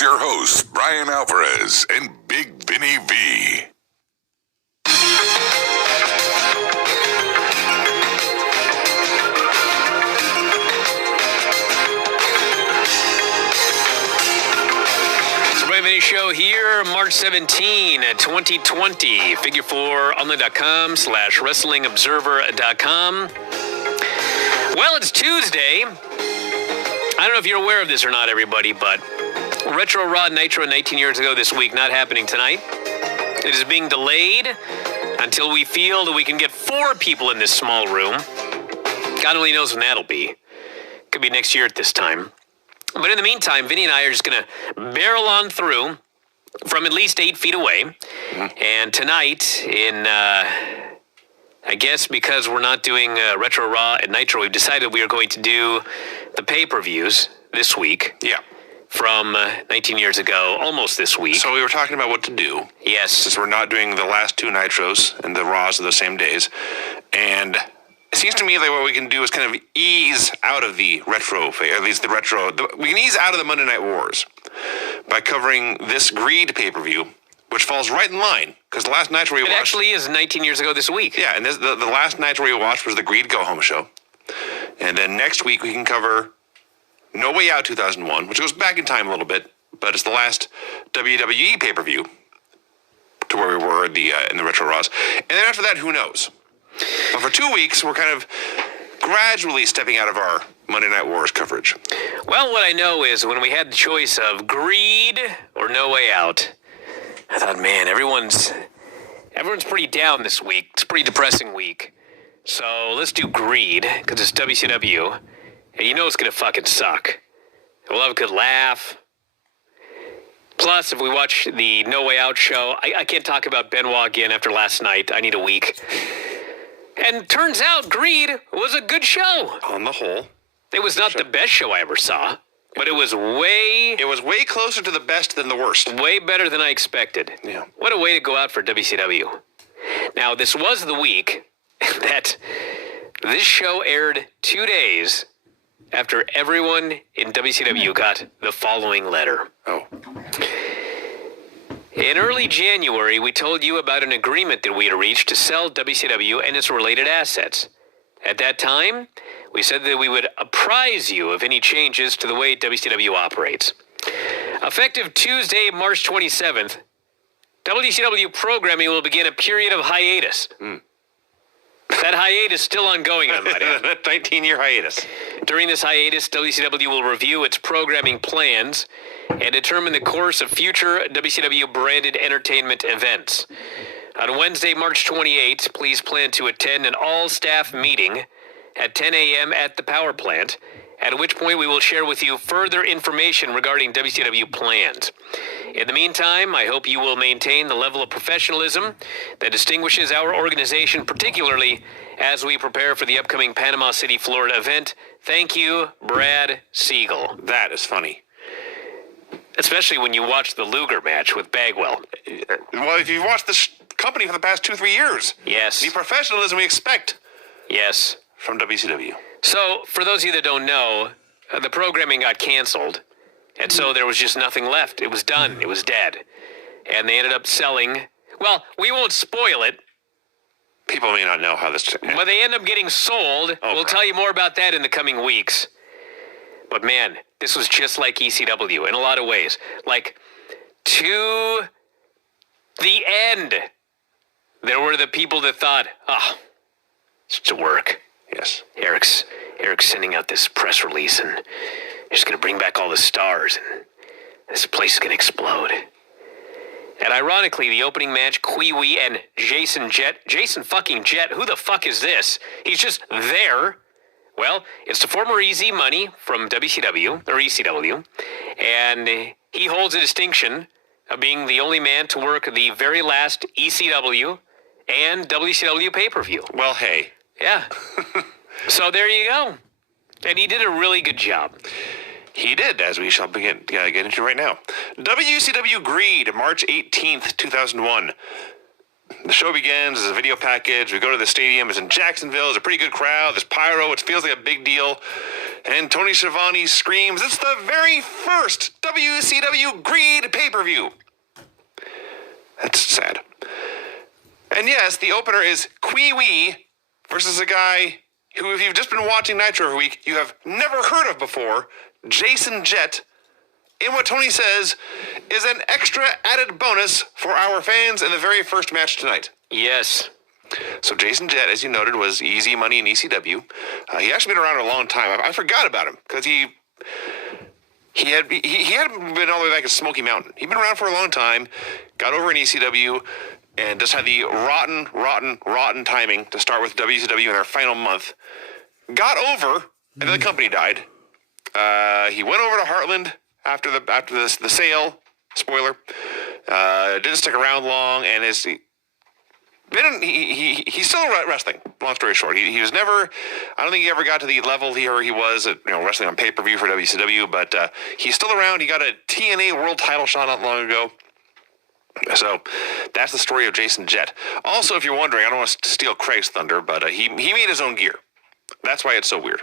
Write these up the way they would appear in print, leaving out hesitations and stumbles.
with your hosts, Brian Alvarez and Big Vinny V. Brian Vinny Show here, March 17, 2020. Figure4online.com/wrestlingobserver.com. Well, it's Tuesday. I don't know if you're aware of this or not, everybody, but Retro Raw Nitro 19 years ago this week, not happening tonight. It is being delayed until we feel that we can get 4 people in this small room. God only knows when that'll be. Could be next year at this time. But in the meantime, Vinny and I are just going to barrel on through from at least 8 feet away. And tonight, I guess because we're not doing Retro Raw and Nitro, we've decided we are going to do the pay-per-views this week. Yeah. From 19 years ago, almost this week. So we were talking about what to do. Yes. Since we're not doing the last 2 Nitros and the Raws of the same days. And it seems to me like what we can do is kind of ease out of the retro phase, at least the retro. We can ease out of the Monday Night Wars by covering this Greed pay-per-view, which falls right in line. Because the last Nitro we watched... It actually is 19 years ago this week. Yeah, and the last Nitro we watched was the Greed Go-Home show. And then next week we can cover No Way Out 2001, which goes back in time a little bit, but it's the last WWE pay-per-view to where we were in the Retro Raws. And then after that, who knows? But for 2 weeks, we're kind of gradually stepping out of our Monday Night Wars coverage. Well, what I know is when we had the choice of Greed or No Way Out, I thought, man, everyone's pretty down this week. It's a pretty depressing week. So let's do Greed, because it's WCW, and you know it's going to fucking suck. We'll have a good laugh. Plus, if we watch the No Way Out show, I can't talk about Benoit again after last night. I need a week. And turns out Greed was a good show. On the whole. It was not the best show I ever saw, but it was way closer to the best than the worst. Way better than I expected. Yeah. What a way to go out for WCW. Now, this was the week that this show aired 2 days after everyone in WCW got the following letter. Oh. In early January, we told you about an agreement that we had reached to sell WCW and its related assets. At that time, we said that we would apprise you of any changes to the way WCW operates. Effective Tuesday, March 27th, WCW programming will begin a period of hiatus. That hiatus is still ongoing, I might add. That 19-year hiatus. During this hiatus, WCW will review its programming plans and determine the course of future WCW-branded entertainment events. On Wednesday, March 28th, please plan to attend an all-staff meeting at 10 a.m. at the power plant, at which point we will share with you further information regarding WCW plans. In the meantime, I hope you will maintain the level of professionalism that distinguishes our organization, particularly as we prepare for the upcoming Panama City, Florida event. Thank you, Brad Siegel. That is funny. Especially when you watch the Luger match with Bagwell. Well, if you've watched this company for the past 2-3 years. Yes. The professionalism we expect. Yes. From WCW. So, for those of you that don't know, the programming got canceled. And so there was just nothing left. It was done. It was dead. And they ended up selling. Well, we won't spoil it. People may not know how this... But they end up getting sold. We'll tell you more about that in the coming weeks. But man, this was just like ECW in a lot of ways. Like, to the end, there were the people that thought, oh, it's to work. Yes. Eric's sending out this press release, and they're just going to bring back all the stars, and this place is going to explode. And ironically, the opening match, Kwee Wee and Jason fucking Jet, who the fuck is this? He's just there. Well, it's the former Easy Money from WCW, or ECW, and he holds a distinction of being the only man to work the very last ECW and WCW pay-per-view. Well, hey. Yeah. So there you go. And he did a really good job. He did, as we shall get into right now. WCW Greed, March 18th, 2001. The show begins as a video package. We go to the stadium. It's in Jacksonville. It's a pretty good crowd. There's pyro. It feels like a big deal. And Tony Schiavone screams, it's the very first WCW Greed pay-per-view. That's sad. And yes, the opener is Kwee Wee versus a guy who, if you've just been watching Nitro every week, you have never heard of before, Jason Jett, in what Tony says is an extra added bonus for our fans in the very first match tonight. Yes. So Jason Jett, as you noted, was Easy Money in ECW. He actually been around a long time. I forgot about him because he hadn't been all the way back at Smoky Mountain. He'd been around for a long time, got over in ECW, and just had the rotten timing to start with WCW in their final month. Got over, and then the company died. He went over to Heartland after the sale. Spoiler. Didn't stick around long, and he's still wrestling. Long story short, he was never. I don't think he ever got to the level he was at, wrestling on pay-per-view for WCW. But he's still around. He got a TNA World Title shot not long ago. So that's the story of Jason Jett. Also, if you're wondering, I don't want to steal Craig's thunder, but he made his own gear. That's why it's so weird.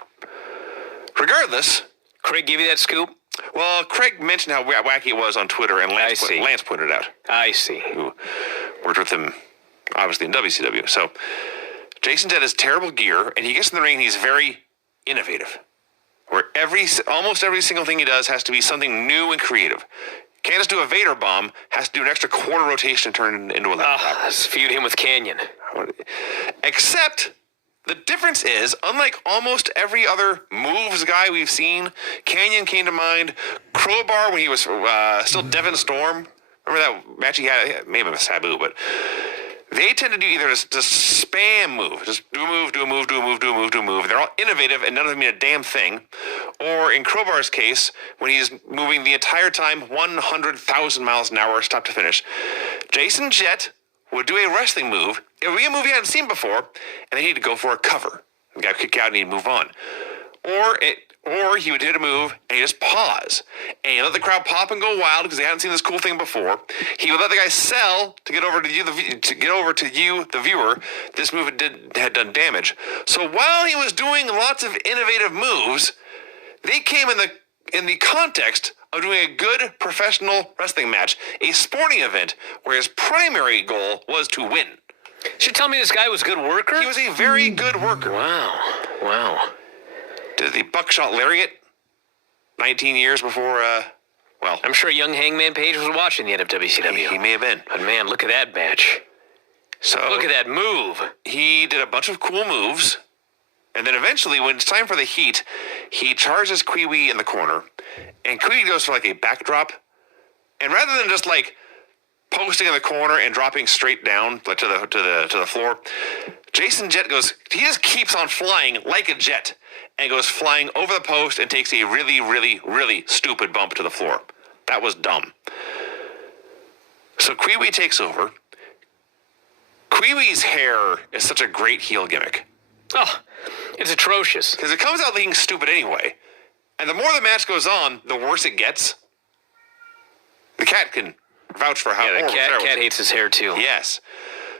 Regardless, Craig give you that scoop? well, Craig mentioned how wacky it was on Twitter, and Lance pointed it out. I see. Who worked with him, obviously, in WCW. So Jason Jett has terrible gear, and he gets in the ring, and he's very innovative. Where almost every single thing he does has to be something new and creative. Can't just do a Vader bomb, has to do an extra quarter rotation and turn it into a left drop. Let's feud him with Canyon. Except the difference is, unlike almost every other moves guy we've seen, Canyon came to mind, Crowbar when he was still Devon Storm. Remember that match he had? Maybe it was Sabu, but they tend to do either just spam move, just do a move, do a move, do a move, do a move, do a move. They're all innovative and none of them mean a damn thing. Or in Crowbar's case, when he's moving the entire time 100,000 miles an hour, stop to finish, Jason Jett would do a wrestling move. It would be a move he hadn't seen before, and then he'd go for a cover. The guy would kick out and he'd move on. Or he would hit a move and he'd just pause. And he'd let the crowd pop and go wild because they hadn't seen this cool thing before. He would let the guy sell to get over to you, the viewer, this move had done damage. So while he was doing lots of innovative moves, they came in the context of doing a good professional wrestling match, a sporting event where his primary goal was to win. Should tell me this guy was a good worker? He was a very good worker. Wow. Did the buckshot lariat 19 years before, I'm sure young Hangman Page was watching the end of WCW. he may have been. But man, look at that match. So Look at that move. he did a bunch of cool moves, and then eventually, when it's time for the heat, he charges Kwee Wee in the corner, and Kwee Wee goes for like a backdrop, and rather than just like posting in the corner and dropping straight down to the floor, Jason Jett he just keeps on flying like a jet, and goes flying over the post and takes a really, really, really stupid bump to the floor. That was dumb. So Kwee Wee takes over. Kwee Wee's hair is such a great heel gimmick. Oh, it's atrocious. Because it comes out looking stupid anyway. And the more the match goes on, the worse it gets. The cat can vouch for how Yeah, the horrible cat hates his hair too. Yes.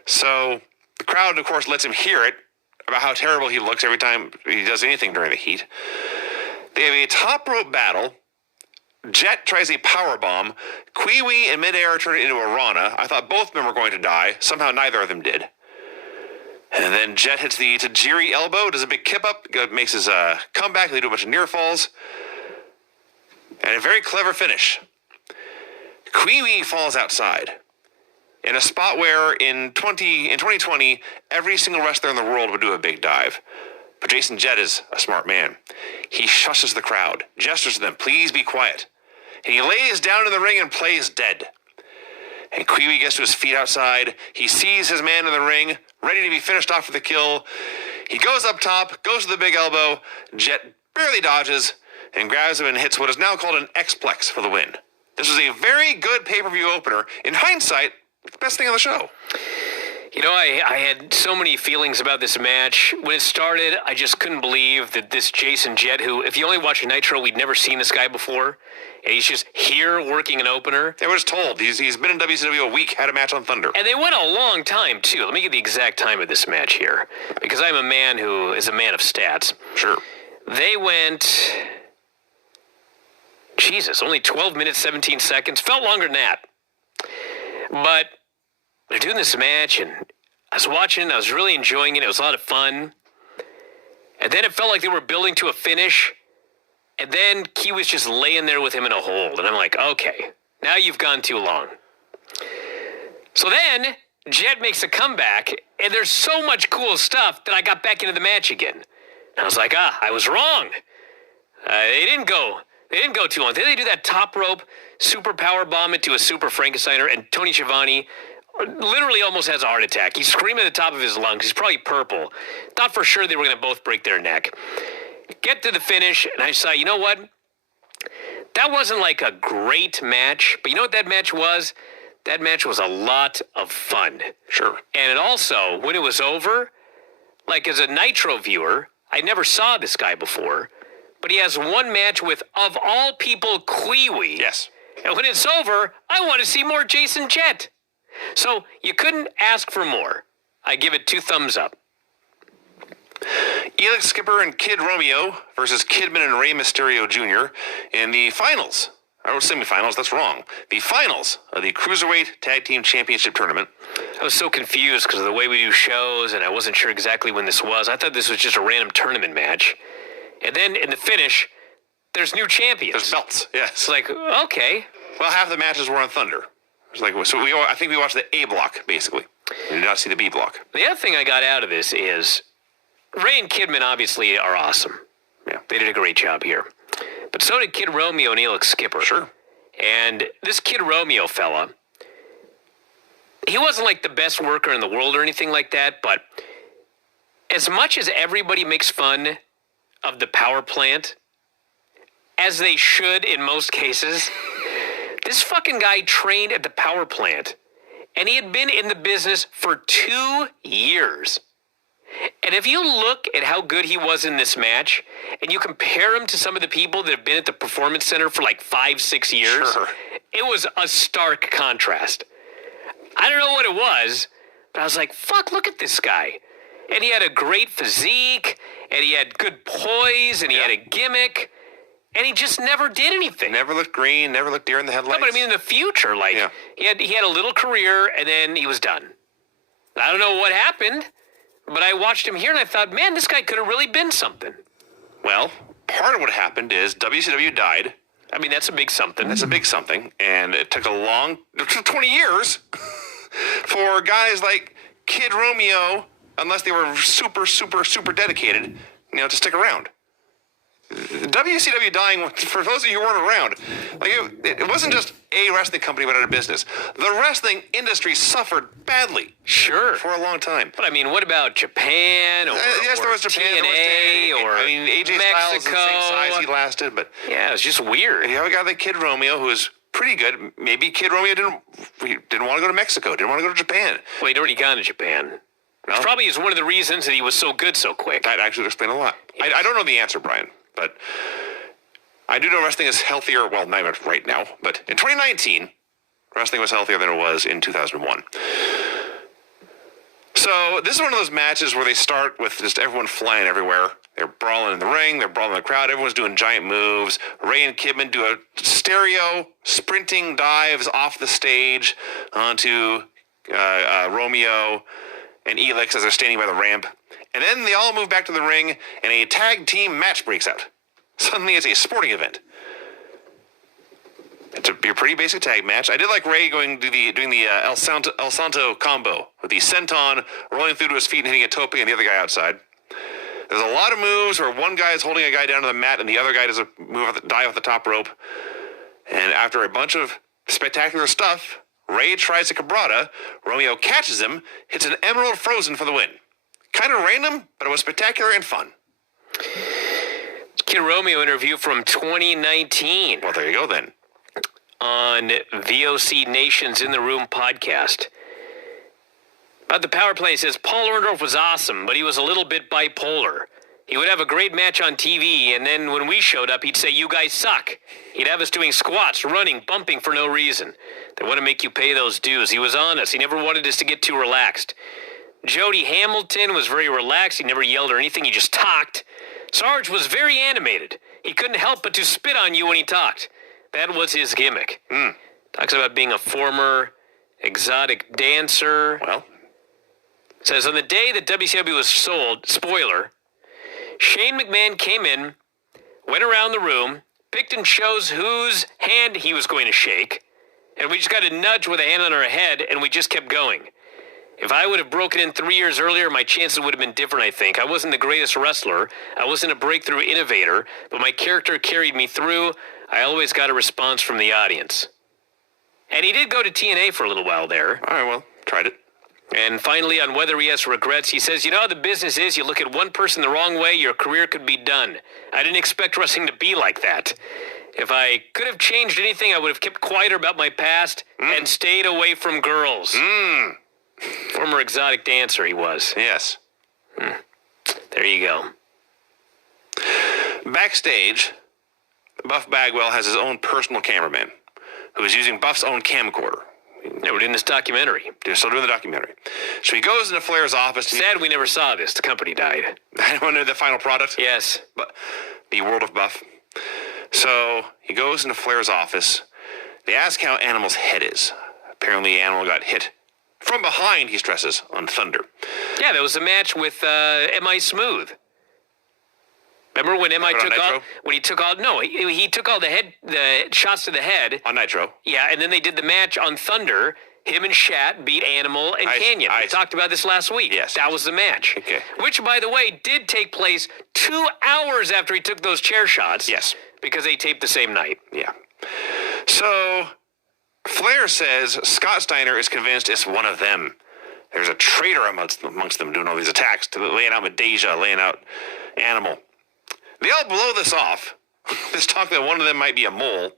So the crowd, of course, lets him hear it about how terrible he looks every time he does anything during the heat. They have a top rope battle. Jett tries a power bomb. Kwee Wee in midair turned it into a Rana. I thought both of them were going to die. Somehow neither of them did. And then Jett hits the Tajiri elbow, does a big kip up, makes his comeback. They do a bunch of near falls. And a very clever finish. Kwee Wee falls outside in a spot where in 2020, every single wrestler in the world would do a big dive. But Jason Jett is a smart man. He shushes the crowd, gestures to them, please be quiet. And he lays down in the ring and plays dead. And Kwee Wee gets to his feet outside. He sees his man in the ring, ready to be finished off with the kill. He goes up top, goes to the big elbow. Jett barely dodges and grabs him and hits what is now called an X-Plex for the win. This was a very good pay-per-view opener. In hindsight, the best thing on the show. You know, I had so many feelings about this match. When it started, I just couldn't believe that this Jason Jett, who, if you only watch Nitro, we'd never seen this guy before, and he's just here working an opener. They were just told. He's been in WCW a week, had a match on Thunder. And they went a long time, too. Let me get the exact time of this match here, because I'm a man who is a man of stats. Sure. They went, Jesus, only 12 minutes, 17 seconds. Felt longer than that. But they're doing this match, and I was watching, I was really enjoying it. It was a lot of fun. And then it felt like they were building to a finish. And then Key was just laying there with him in a hold. And I'm like, okay, now you've gone too long. So then Jet makes a comeback, and there's so much cool stuff that I got back into the match again. And I was like, I was wrong. They didn't go too long. Then they do that top rope super power bomb into a super Frankensteiner, and Tony Schiavone literally almost has a heart attack. He's screaming at the top of his lungs. He's probably purple. Thought for sure they were going to both break their neck. Get to the finish, and I saw, you know what? That wasn't like a great match, but you know what that match was? That match was a lot of fun. Sure. And it also, when it was over, like as a Nitro viewer, I never saw this guy before, but he has one match with, of all people, Kiwi. Yes. And when it's over, I want to see more Jason Jet. So you couldn't ask for more. I give it 2 thumbs up. Elix Skipper and Kid Romeo versus Kidman and Rey Mysterio Jr. in the finals. I wrote semifinals, that's wrong. The finals of the Cruiserweight Tag Team Championship Tournament. I was so confused because of the way we do shows, and I wasn't sure exactly when this was. I thought this was just a random tournament match. And then in the finish, there's new champions. There's belts, yes. It's like, okay. Well, half the matches were on Thunder. It's like, so I think we watched the A block, basically. We did not see the B block. The other thing I got out of this is Ray and Kidman obviously are awesome. Yeah. They did a great job here. But so did Kid Romeo and Elix Skipper. Sure. And this Kid Romeo fella, he wasn't like the best worker in the world or anything like that, but as much as everybody makes fun of the power plant, as they should in most cases, this fucking guy trained at the power plant, and he had been in the business for 2 years. And if you look at how good he was in this match, and you compare him to some of the people that have been at the Performance Center for like 5-6 years, Sure. It was a stark contrast. I don't know what it was, but I was like, fuck, look at this guy. And he had a great physique, and he had good poise, and he had a gimmick, and he just never did anything. Never looked green, never looked deer in the headlights. No, but I mean in the future, like, Yeah. he had a little career, and then he was done. I don't know what happened, but I watched him here, and I thought, man, this guy could have really been something. Well, part of what happened is WCW died. I mean, that's a big something. That's a big something. And it took 20 years for guys like Kid Romeo, unless they were super, super, super dedicated, to stick around. WCW dying, for those of you who weren't around, like it wasn't just a wrestling company went out of business. The wrestling industry suffered badly. Sure. For a long time. But I mean, what about Japan or Yes, there was Japan. TNA there was AJ Styles is the Mexico? same size he lasted, but Yeah, it was just weird. you have a guy like Kid Romeo who was pretty good. Maybe Kid Romeo didn't want to go to Mexico, didn't want to go to Japan. Well, he'd already gone to Japan. Which probably is one of the reasons that he was so good so quick. That actually would explain a lot. Yes. I don't know the answer, Brian, but I do know wrestling is healthier. Well, not even right now, but in 2019, wrestling was healthier than it was in 2001. So this is one of those matches where they start with just everyone flying everywhere. They're brawling in the ring. They're brawling in the crowd. Everyone's doing giant moves. Ray and Kidman do a stereo sprinting dives off the stage onto Romeo and Elix as they're standing by the ramp. And then they all move back to the ring, and a tag team match breaks out. Suddenly it's a sporting event. It's a pretty basic tag match. I did like Ray doing the El Santo combo with the senton rolling through to his feet and hitting a tope and the other guy outside. There's a lot of moves where one guy is holding a guy down to the mat and the other guy does a dive off the top rope. And after a bunch of spectacular stuff, Ray tries a cabrata. Romeo catches him, hits an Emerald Frozen for the win. Kind of random, but it was spectacular and fun. Kid Romeo interview from 2019 Well, there you go then. on VOC Nation's In the Room podcast. About the power play, he says, Paul Orndorff was awesome, but he was a little bit bipolar. He would have a great match on TV, and then when we showed up, he'd say, you guys suck. He'd have us doing squats, running, bumping for no reason. They want to make you pay those dues. He was on us. He never wanted us to get too relaxed. Jody Hamilton was very relaxed. He never yelled or anything. He just talked. Sarge was very animated. He couldn't help but to spit on you when he talked. That was his gimmick. Talks about being a former exotic dancer. Well, Says on the day that WCW was sold, spoiler, Shane McMahon came in, went around the room, picked and chose whose hand he was going to shake, and we just got a nudge with a hand on our head, and we just kept going. If I would have broken in 3 years earlier, my chances would have been different, I think. I wasn't the greatest wrestler. I wasn't a breakthrough innovator, but my character carried me through. I always got a response from the audience. And he did go to TNA for a little while there. all right, well, tried it. And finally, on whether he has regrets, he says, you know how the business is? You look at one person the wrong way, your career could be done. I didn't expect wrestling to be like that. If I could have changed anything, I would have kept quieter about my past and stayed away from girls. Former exotic dancer he was. Yes. There you go. Backstage, Buff Bagwell has his own personal cameraman who is using Buff's own camcorder. They were in this documentary. They're still doing the documentary. So he goes into Flair's office. Sad we never saw this. The company died. I wonder the final product. Yes. But the World of Buff. So he goes into Flair's office. They ask how Animal's head is. Apparently, Animal got hit from behind, he stresses, on Thunder. Yeah, there was a match with M.I. Smooth. Remember when M.I. Put on took all, Nitro? when he took all, no, he took all the shots to the head. On Nitro. Yeah, and then they did the match on Thunder. Him and Shat beat Animal and Canyon. We talked about this last week. Yes. That was the match. Okay. Which, by the way, did take place 2 hours after he took those chair shots. Yes. Because they taped the same night. Yeah. So Flair says Scott Steiner is convinced it's one of them. There's a traitor amongst them doing all these attacks, laying out Medeja, laying out Animal. They all blow this off. This talk that one of them might be a mole.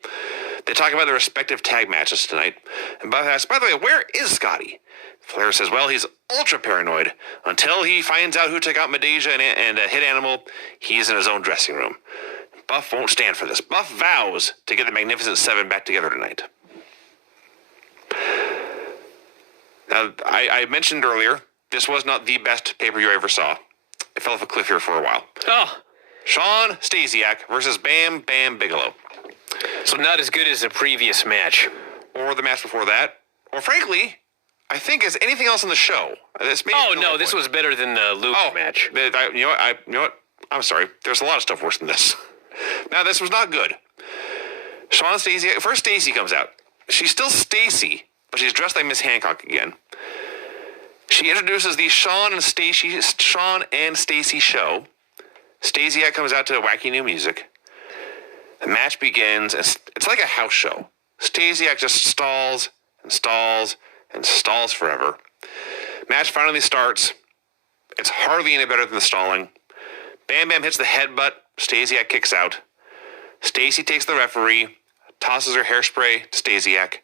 They talk about their respective tag matches tonight. And Buff asks, by the way, where is Scotty? Flair says, well, he's ultra paranoid. Until he finds out who took out Medeja and hit Animal, he's in his own dressing room. Buff won't stand for this. Buff vows to get the Magnificent Seven back together tonight. Now, I mentioned earlier, this was not the best pay-per-view I ever saw. I fell off a cliff here for a while. Oh, Sean Stasiak versus Bam Bam Bigelow. so not as good as the previous match. Or the match before that. Or frankly, I think as anything else on the show. Oh, no, this was better than the Luke match. You know what? I'm sorry. There's a lot of stuff worse than this. Now, this was not good. Sean Stasiak. First, Stacy comes out. She's still Stacy, but she's dressed like Miss Hancock again. She introduces the Sean and Stacy show. Stasiak comes out to wacky new music. The match begins. It's like a house show. Stasiak just stalls and stalls and stalls forever. Match finally starts. It's hardly any better than the stalling. Bam Bam hits the headbutt. Stasiak kicks out. Stacy takes the referee, tosses her hairspray to Stasiak.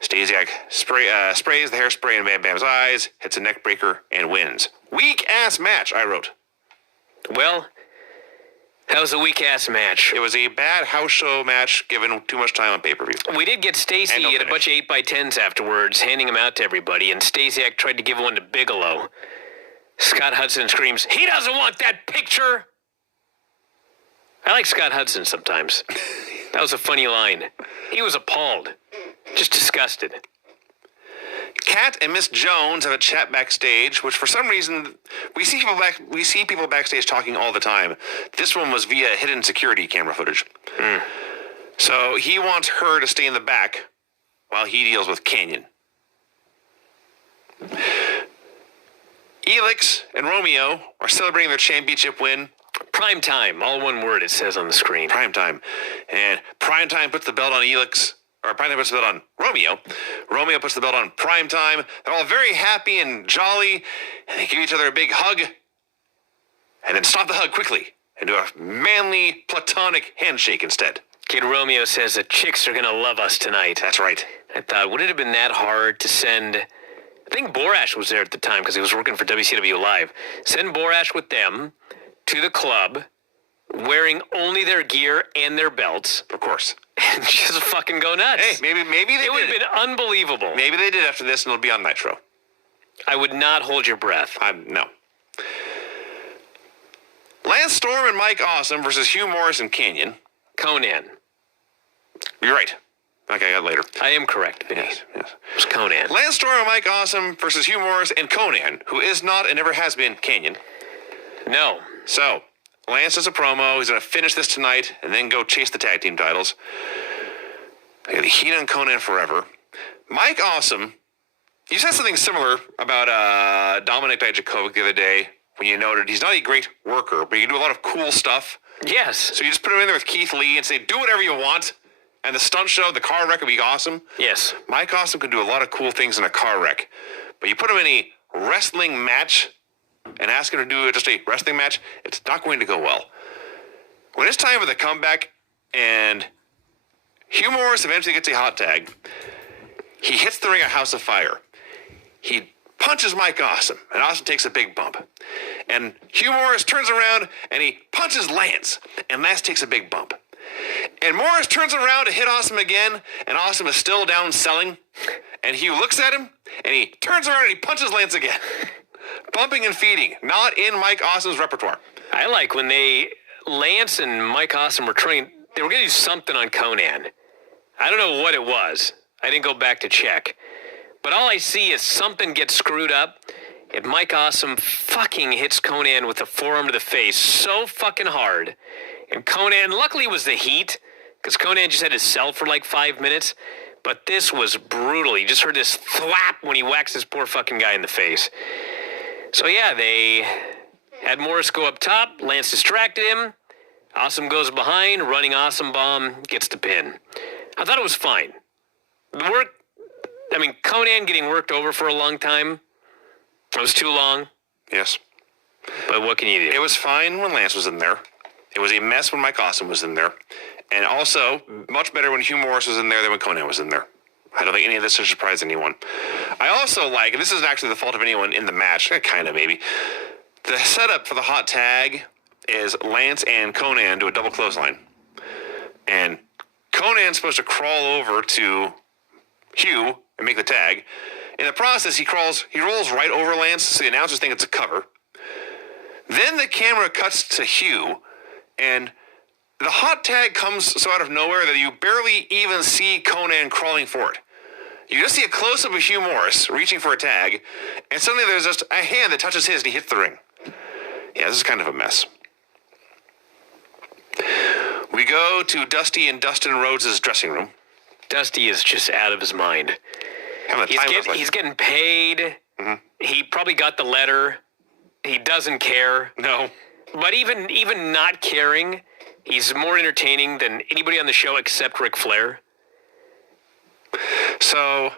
Stasiak sprays the hairspray in Bam Bam's eyes, hits a neck breaker, and wins. Weak-ass match, I wrote. Well, that was a weak-ass match. It was a bad house show match given too much time on pay-per-view. We did get Stacy And no and a bunch of 8x10s afterwards, handing them out to everybody, and Stasiak tried to give one to Bigelow. Scott Hudson screams, "He doesn't want that picture!" I like Scott Hudson sometimes. That was a funny line. He was appalled. Just disgusted. Kat and Miss Jones have a chat backstage, which for some reason we see people backstage talking all the time. This one was via hidden security camera footage. So he wants her to stay in the back while he deals with Canyon. Elix and Romeo are celebrating their championship win. Prime time, all one word it says on the screen. Primetime. And Primetime puts the belt on Elix. Or Primetime puts the belt on Romeo. Romeo puts the belt on Primetime. They're all very happy and jolly. And they give each other a big hug. And then stop the hug quickly. And do a manly, platonic handshake instead. Kid Romeo says the chicks are going to love us tonight. That's right. I thought, would it have been that hard to send... I think Borash was there at the time because he was working for WCW Live. Send Borash with them to the club, wearing only their gear and their belts. Of course. And just fucking go nuts. Hey, maybe they it would did have been unbelievable. Maybe they did after this and it'll be on Nitro. I would not hold your breath. No. Lance Storm and Mike Awesome versus Hugh Morris and Canyon. Conan. You're right. Okay, I got it later. I am correct. Yes. It's Conan. Lance Storm and Mike Awesome versus Hugh Morris and Conan, who is not and never has been Canyon. No. So, Lance does a promo. He's going to finish this tonight and then go chase the tag team titles. I got the heat on Conan forever. Mike Awesome, you said something similar about Dominic Dijakovic the other day when you noted he's not a great worker, but he can do a lot of cool stuff. Yes. So you just put him in there with Keith Lee and say, do whatever you want. And the stunt show, the car wreck would be awesome. Yes. Mike Awesome can do a lot of cool things in a car wreck. But you put him in a wrestling match and ask him to do just a wrestling match, it's not going to go well. When it's time for the comeback and Hugh Morris eventually gets a hot tag, he hits the ring at House of Fire. He punches Mike Awesome, and Awesome takes a big bump. And Hugh Morris turns around and he punches Lance, and Lance takes a big bump. And Morris turns around to hit Awesome again, and Awesome is still down selling. And Hugh looks at him, and he turns around and he punches Lance again. Bumping and feeding, not in Mike Awesome's repertoire. I like when Lance and Mike Awesome were trying, they were going to do something on Conan. I don't know what it was. I didn't go back to check. But all I see is something gets screwed up, and Mike Awesome fucking hits Conan with a forearm to the face so fucking hard. And Conan, luckily it was the heat, because Conan just had to sell for like 5 minutes. But this was brutal. You just heard this thwap when he whacks this poor fucking guy in the face. So yeah, they had Morris go up top. Lance distracted him. Awesome goes behind. Running Awesome Bomb gets the pin. I thought it was fine. Conan getting worked over for a long time. It was too long. Yes. But what can you do? It was fine when Lance was in there. It was a mess when Mike Awesome was in there. And also, much better when Hugh Morris was in there than when Conan was in there. I don't think any of this should surprise anyone. I also like, and this isn't actually the fault of anyone in the match, kind of maybe, the setup for the hot tag is Lance and Conan do a double clothesline. And Conan's supposed to crawl over to Hugh and make the tag. In the process, he rolls right over Lance, so the announcers think it's a cover. Then the camera cuts to Hugh, and the hot tag comes so out of nowhere that you barely even see Conan crawling for it. You just see a close-up of Hugh Morris reaching for a tag, and suddenly there's just a hand that touches his and he hits the ring. Yeah, this is kind of a mess. We go to Dusty and Dustin Rhodes' dressing room. Dusty is just out of his mind. He's getting paid. Mm-hmm. He probably got the letter. He doesn't care. No. But even not caring, he's more entertaining than anybody on the show except Ric Flair. So,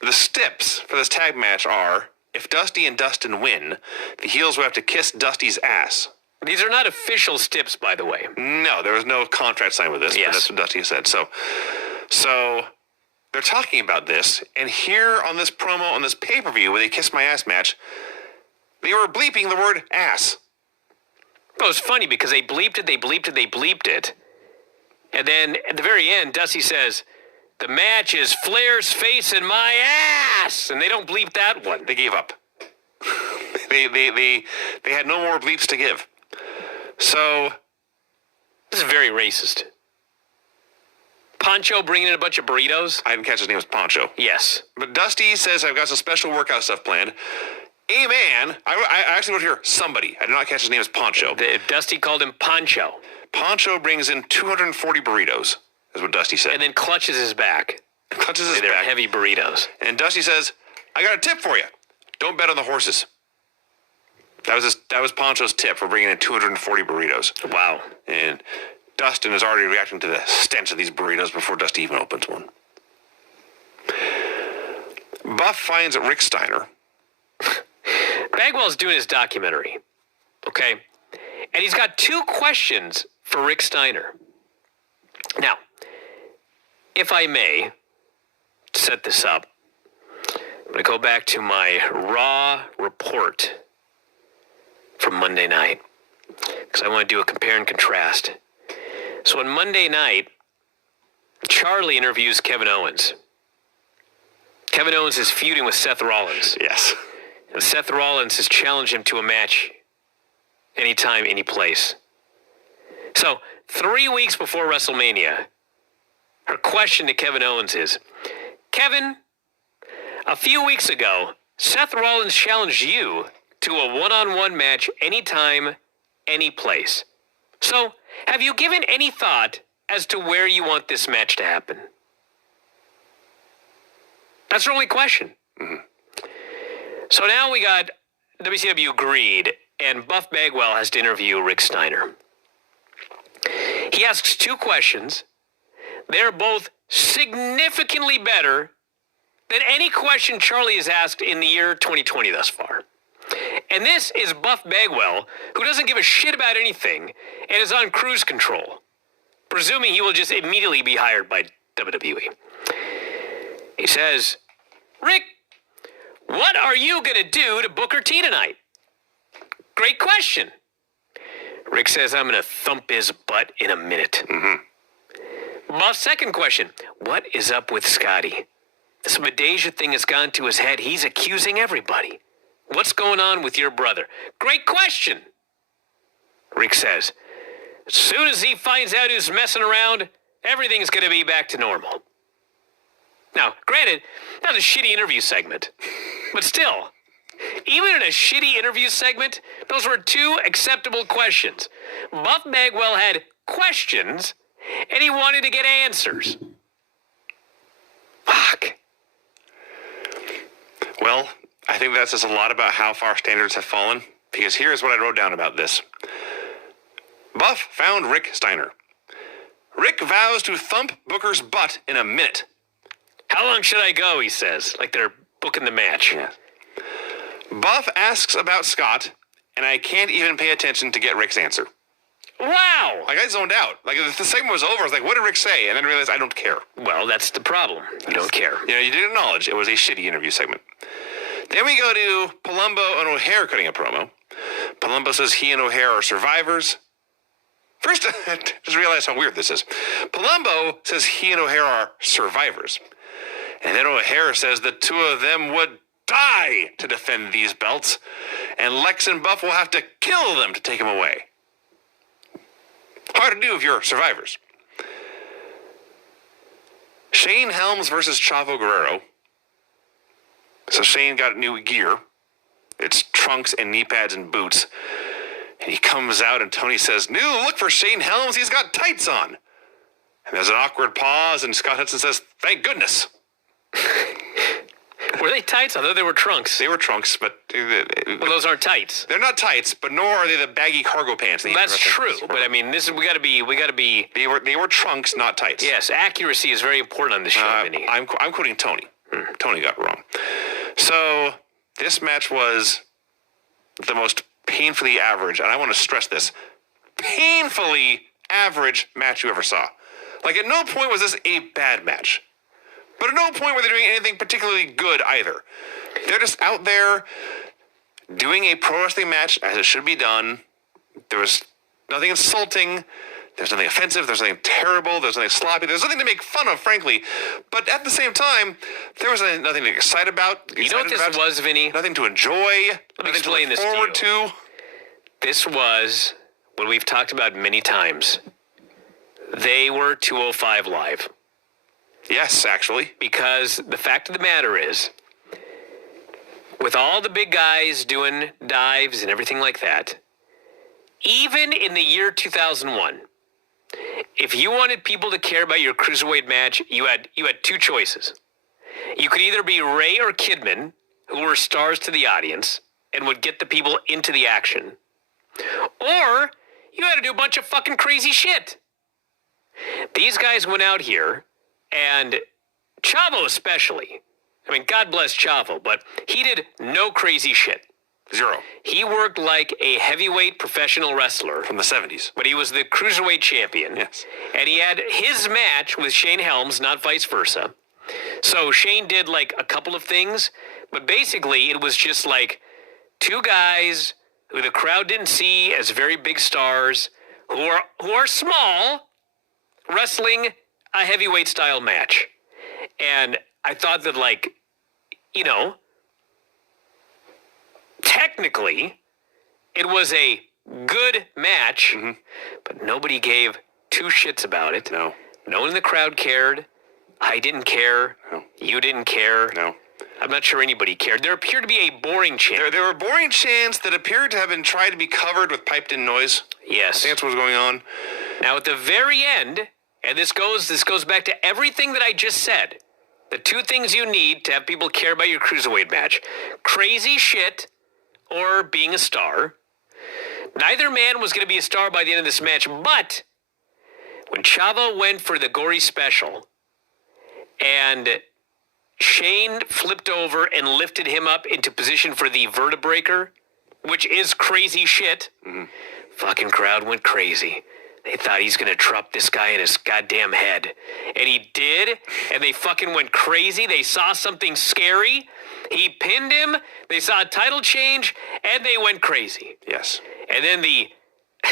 the steps for this tag match are, if Dusty and Dustin win, the heels will have to kiss Dusty's ass. These are not official steps, by the way. No, there was no contract signed with this, Yes. but that's what Dusty said. So they're talking about this, and here on this promo, on this pay-per-view, where they Kiss My Ass match, they were bleeping the word ass. Well, it was funny because they bleeped it. And then at the very end, Dusty says, the match is Flair's face in my ass. And they don't bleep that one. They gave up. they had no more bleeps to give. So This is very racist. Poncho bringing in a bunch of burritos? I didn't catch his name was Poncho. Yes. But Dusty says, I've got some special workout stuff planned. A man, I actually wrote here, somebody. I did not catch his name as Poncho. Dusty called him Poncho. Poncho brings in 240 burritos, is what Dusty said. And then clutches his back. Clutches his They're back. heavy burritos. And Dusty says, I got a tip for you. Don't bet on the horses. That was Poncho's tip for bringing in 240 burritos. Wow. And Dustin is already reacting to the stench of these burritos before Dusty even opens one. Buff finds Rick Steiner. Bagwell's doing his documentary, okay? And he's got 2 questions for Rick Steiner. Now, if I may set this up, I'm going to go back to my Raw report from Monday night because I want to do a compare and contrast. So on Monday night, Charlie interviews Kevin Owens. Kevin Owens is feuding with Seth Rollins. Yes. And Seth Rollins has challenged him to a match anytime, any place. So, 3 weeks before WrestleMania, her question to Kevin Owens is, Kevin, a few weeks ago, Seth Rollins challenged you to a one-on-one match anytime, any place. So, have you given any thought as to where you want this match to happen? That's her only question. So now we got WCW agreed, and Buff Bagwell has to interview Rick Steiner. He asks 2 questions. They're both significantly better than any question Charlie has asked in the year 2020 thus far. And this is Buff Bagwell, who doesn't give a shit about anything and is on cruise control, presuming he will just immediately be hired by WWE. He says, Rick, what are you going to do to Booker T tonight? Great question. Rick says, I'm going to thump his butt in a minute. Buff's second question, what is up with Scotty? This Madeja thing has gone to his head. He's accusing everybody. What's going on with your brother? Great question. Rick says, as soon as he finds out who's messing around, everything's going to be back to normal. Now, granted, that was a shitty interview segment. But still, even in a shitty interview segment, those were 2 acceptable questions. Buff Bagwell had questions, and he wanted to get answers. Fuck. Well, I think that says a lot about how far standards have fallen, because here's what I wrote down about this. Buff found Rick Steiner. Rick vows to thump Booker's butt in a minute. How long should I go, he says, like they're booking the match. Yeah. Buff asks about Scott, and I can't even pay attention to get Rick's answer. Wow. Like, I zoned out. Like, the segment was over. I was like, what did Rick say? And then I realized I don't care. Well, that's the problem. You don't care. You know, you didn't acknowledge it was a shitty interview segment. Then we go to Palumbo and O'Hare cutting a promo. Palumbo says he and O'Hare are survivors. First, I just realized how weird this is. Palumbo says he and O'Hare are survivors. And then O'Hare says the 2 of them would die to defend these belts, and Lex and Buff will have to kill them to take them away. Hard to do if you're survivors. Shane Helms versus Chavo Guerrero. So Shane got new gear. It's trunks and knee pads and boots. And he comes out and Tony says, "New look for Shane Helms, he's got tights on." And there's an awkward pause and Scott Hudson says, "Thank goodness." Were they tights? I thought they were trunks. They were trunks, but Well, those aren't tights. they're not tights, but nor are they the baggy cargo pants. That's true, but I mean, we gotta be. They were trunks, not tights. Yes, accuracy is very important on this show, Vinny. I'm quoting Tony. Tony got it wrong. So this match was the most painfully average, and I want to stress this, painfully average match you ever saw. Like, at no point was this a bad match. But at no point were they doing anything particularly good either. They're just out there doing a pro wrestling match as it should be done. There was nothing insulting. There's nothing offensive. There's nothing terrible. There's nothing sloppy. There's nothing to make fun of, frankly. But at the same time, there was nothing to get excited about. You know what this was, Vinny? Nothing to enjoy. Let me nothing explain to look this to forward to. This was what we've talked about many times. They were 205 Live. Yes, actually. Because the fact of the matter is, with all the big guys doing dives and everything like that, even in the year 2001, if you wanted people to care about your cruiserweight match, you had 2 choices. You could either be Ray or Kidman, who were stars to the audience and would get the people into the action, or you had to do a bunch of fucking crazy shit. These guys went out here, and Chavo especially, I mean, God bless Chavo, but he did no crazy shit. Zero. He worked like a heavyweight professional wrestler. From the 70s. But he was the cruiserweight champion. Yes. And he had his match with Shane Helms, not vice versa. So Shane did like a couple of things, but basically it was just like 2 guys who the crowd didn't see as very big stars, who are small, wrestling a heavyweight style match. And I thought that, like, you know, technically, it was a good match, but nobody gave two shits about it. No. No one in the crowd cared. I didn't care. No. You didn't care. No. I'm not sure anybody cared. There appeared to be a boring chant. There were boring chants that appeared to have been tried to be covered with piped-in noise. I Yes. think that's what was going on. Now at the very end, and this goes back to everything that I just said. The two things you need to have people care about your cruiserweight match: crazy shit or being a star. Neither man was going to be a star by the end of this match, but when Chavo went for the gory special and Shane flipped over and lifted him up into position for the vertebreaker, which is crazy shit, fucking crowd went crazy. They thought he's going to drop this guy in his goddamn head. And he did, and they fucking went crazy. They saw something scary. He pinned him. They saw a title change, and they went crazy. Yes. And then the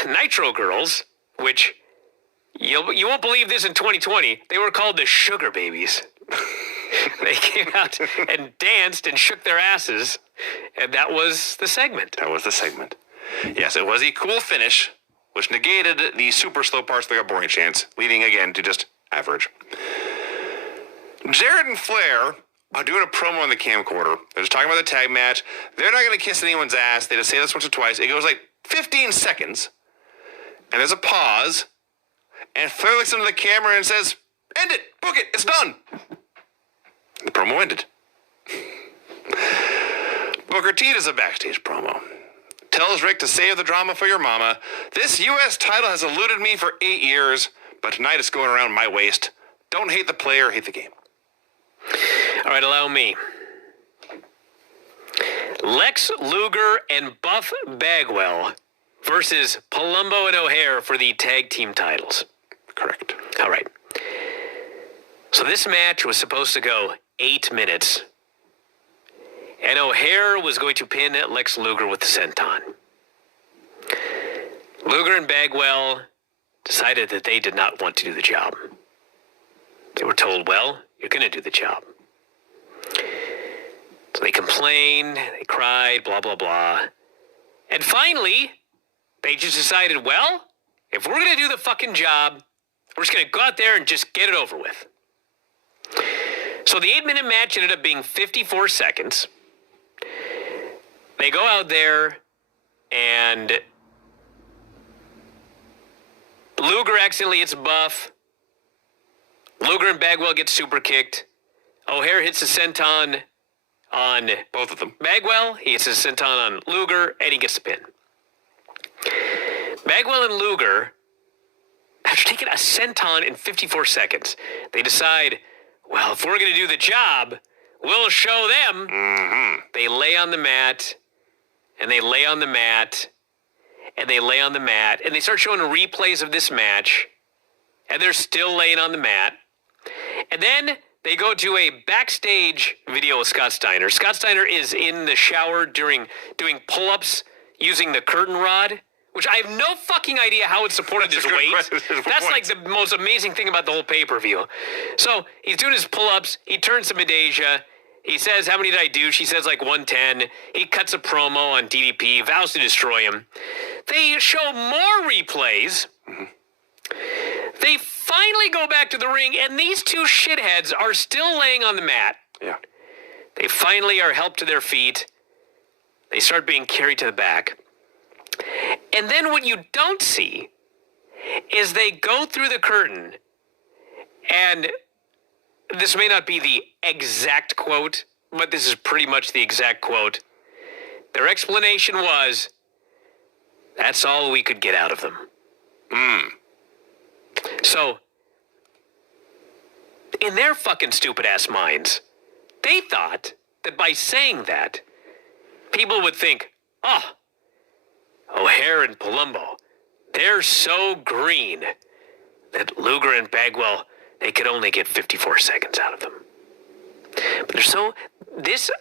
Nitro Girls, which you won't believe this in 2020, they were called the Sugar Babies. They came out and danced and shook their asses, and that was the segment. That was the segment. Yes, it was a cool finish, which negated the super slow parts that got boring chants, leading again to just average. Jarrett and Flair are doing a promo on the camcorder. They're just talking about the tag match. They're not going to kiss anyone's ass. They just say this once or twice. It goes like 15 seconds, and there's a pause, and Flair looks into the camera and says, "End it! Book it! It's done!" The promo ended. Booker T does a backstage promo. Tells Rick to save the drama for your mama. This U.S. title has eluded me for 8 years, but tonight it's going around my waist. Don't hate the player, hate the game. All right, allow me. Lex Luger and Buff Bagwell versus Palumbo and O'Haire for the tag team titles. Correct. All right. So this match was supposed to go 8 minutes. And O'Haire was going to pin Lex Luger with the senton. Luger and Bagwell decided that they did not want to do the job. They were told, well, you're going to do the job. So they complained, they cried, blah, blah, blah. And finally, they just decided, well, if we're going to do the fucking job, we're just going to go out there and just get it over with. So the 8-minute match ended up being 54 seconds. They go out there and Luger accidentally hits Buff. Luger and Bagwell get super kicked. O'Haire hits a senton on Both of them. Bagwell. He hits a senton on Luger, and he gets the pin. Bagwell and Luger, after taking a senton in 54 seconds, they decide, well, if we're going to do the job, we'll show them. They lay on the mat, and they lay on the mat, and they lay on the mat, and they start showing replays of this match, and they're still laying on the mat. And then they go to a backstage video with Scott Steiner. Scott Steiner is in the shower doing pull-ups using the curtain rod, which I have no fucking idea how it supported his weight. That's like the most amazing thing about the whole pay-per-view. So he's doing his pull-ups. He turns to Midajah. He says, how many did I do? She says like 110. He cuts a promo on DDP, vows to destroy him. They show more replays. They finally go back to the ring, and these two shitheads are still laying on the mat. Yeah. They finally are helped to their feet. They start being carried to the back. And then what you don't see is they go through the curtain, and this may not be the exact quote, but this is pretty much the exact quote. Their explanation was, that's all we could get out of them. So, in their fucking stupid ass minds, they thought that by saying that, people would think, oh, O'Haire and Palumbo, they're so green that Luger and Bagwell, they could only get 54 seconds out of them. But they're so,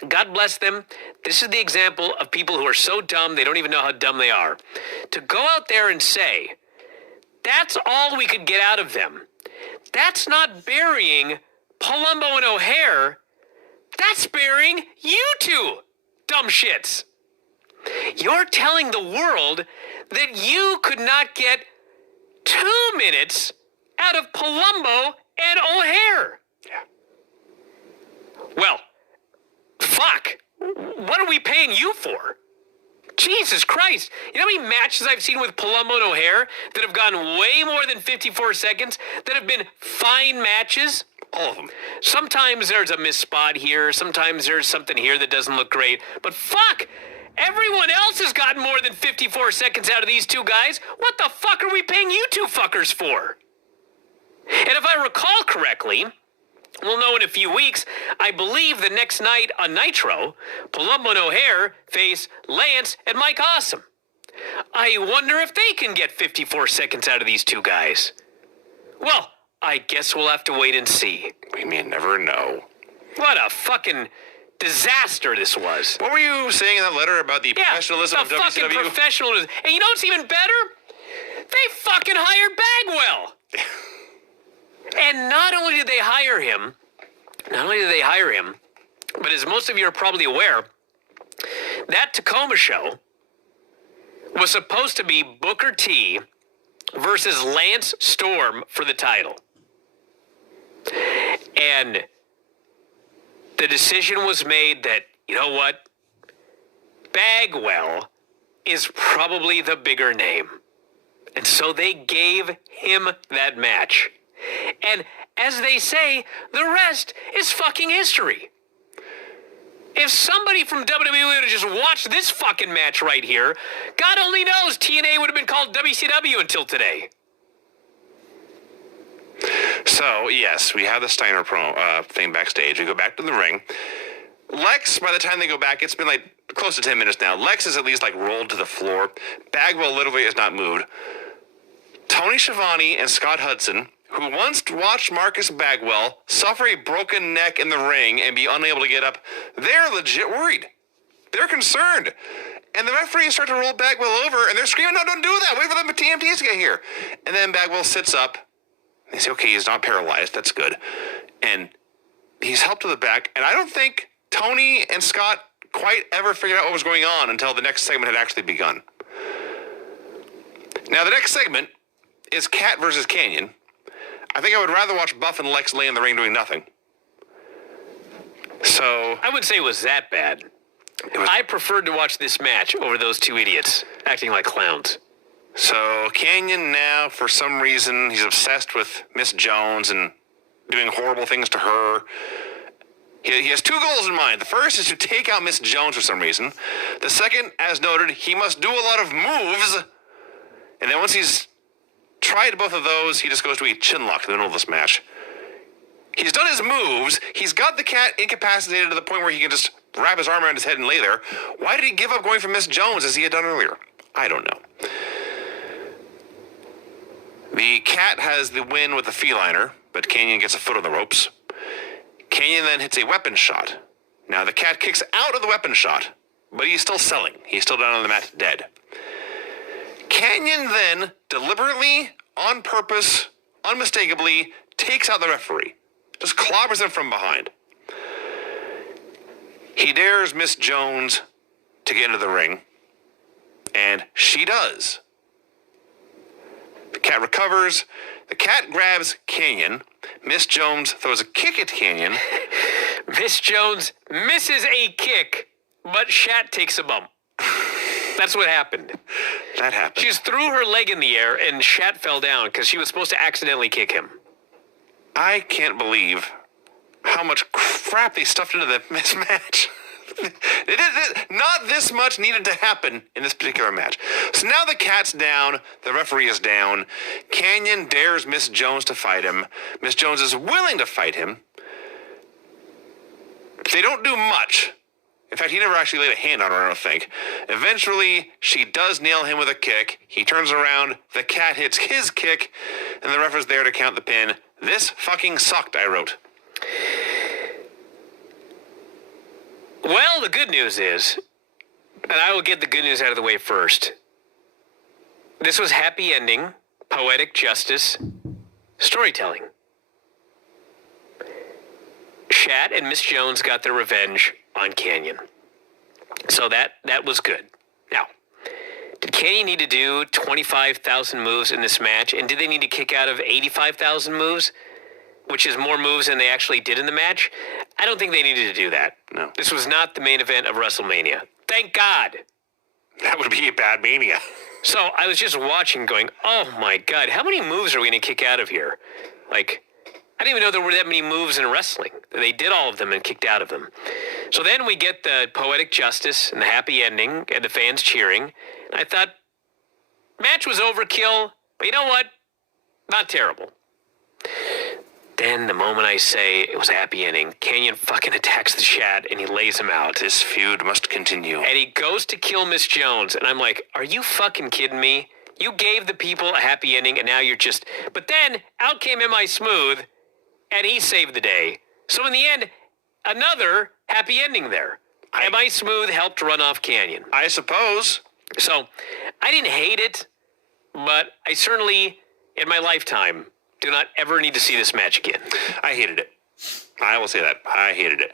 God bless them, this is the example of people who are so dumb, they don't even know how dumb they are. To go out there and say, that's all we could get out of them. That's not burying Palumbo and O'Haire. That's burying you two, dumb shits. You're telling the world that you could not get 2 minutes out of Palumbo and O'Hare. Yeah. Well, fuck. What are we paying you for? Jesus Christ. You know how many matches I've seen with Palumbo and O'Hare that have gone way more than 54 seconds, that have been fine matches? All of them. Sometimes there's a missed spot here. Sometimes there's something here that doesn't look great. But fuck, everyone else has gotten more than 54 seconds out of these two guys. What the fuck are we paying you two fuckers for? And if I recall correctly, we'll know in a few weeks, I believe the next night on Nitro, Palumbo and O'Hare face Lance and Mike Awesome. I wonder if they can get 54 seconds out of these two guys. Well, I guess we'll have to wait and see. We may never know. What a fucking disaster this was. What were you saying in that letter about the professionalism of the fucking WCW? professionalism. And you know what's even better? They fucking hired Bagwell. And not only did they hire him, but as most of you are probably aware, that Tacoma show was supposed to be Booker T versus Lance Storm for the title. And the decision was made that, you know what? Bagwell is probably the bigger name. And so they gave him that match. And as they say, the rest is fucking history. If somebody from WWE would have just watched this fucking match right here, God only knows TNA would have been called WCW until today. So, yes, we have the Steiner thing backstage. We go back to the ring. Lex, by the time they go back, it's been like close to 10 minutes now. Lex is at least like rolled to the floor. Bagwell literally has not moved. Tony Schiavone and Scott Hudson, who once watched Marcus Bagwell suffer a broken neck in the ring and be unable to get up, they're legit worried. They're concerned. And the referees start to roll Bagwell over, and they're screaming, no, don't do that. Wait for the TMTs to get here. And then Bagwell sits up. They say, okay, he's not paralyzed. That's good. And he's helped to the back. And I don't think Tony and Scott quite ever figured out what was going on until the next segment had actually begun. Now, the next segment is Cat versus Canyon. I think I would rather watch Buff and Lex lay in the ring doing nothing. So I wouldn't say it was that bad. I preferred to watch this match over those two idiots acting like clowns. So Canyon now, for some reason, he's obsessed with Miss Jones and doing horrible things to her. He has two goals in mind. The first is to take out Miss Jones for some reason. The second, as noted, he must do a lot of moves. And then once he's tried both of those, he just goes to a chin lock in the middle of this match. He's done his moves. He's got the Cat incapacitated to the point where he can just wrap his arm around his head and lay there. Why did he give up going for Miss Jones as he had done earlier? I don't know. The Cat has the win with the feliner, but Canyon gets a foot on the ropes. Canyon then hits a weapon shot. Now the Cat kicks out of the weapon shot, but he's still selling. He's still down on the mat, dead. Canyon then deliberately, on purpose, unmistakably takes out the referee. Just clobbers him from behind. He dares Miss Jones to get into the ring, and she does. The Cat recovers. The Cat grabs Canyon. Miss Jones throws a kick at Canyon. Miss Jones misses a kick, but Shat takes a bump. That's what happened. That happened. She just threw her leg in the air, and Shat fell down because she was supposed to accidentally kick him. I can't believe how much crap they stuffed into this match. Not this much needed to happen in this particular match. So now the Cat's down. The referee is down. Canyon dares Miss Jones to fight him. Miss Jones is willing to fight him. They don't do much. In fact, he never actually laid a hand on her, I don't think. Eventually, she does nail him with a kick. He turns around. The Cat hits his kick. And the ref is there to count the pin. This fucking sucked, I wrote. Well, the good news is, and I will get the good news out of the way first. This was happy ending, poetic justice, storytelling. Shat and Miss Jones got their revenge on Canyon. So that was good. Did Canyon need to do 25,000 moves in this match? And did they need to kick out of 85,000 moves? Which is more moves than they actually did in the match? I don't think they needed to do that. No. This was not the main event of WrestleMania. Thank God. That would be a bad Mania. So I was just watching going, oh my God, how many moves are we going to kick out of here? Like, I didn't even know there were that many moves in wrestling. They did all of them and kicked out of them. So then we get the poetic justice and the happy ending and the fans cheering. And I thought, match was overkill, but you know what? Not terrible. Then the moment I say it was a happy ending, Canyon fucking attacks the Shad and he lays him out. This feud must continue. And he goes to kill Miss Jones. And I'm like, are you fucking kidding me? You gave the people a happy ending and now you're just... But then out came M.I. Smooth and he saved the day. So in the end, another happy ending there. M.I. Smooth helped run off Canyon. I suppose. So I didn't hate it, but I certainly, in my lifetime, do not ever need to see this match again. I hated it. I will say that. I hated it.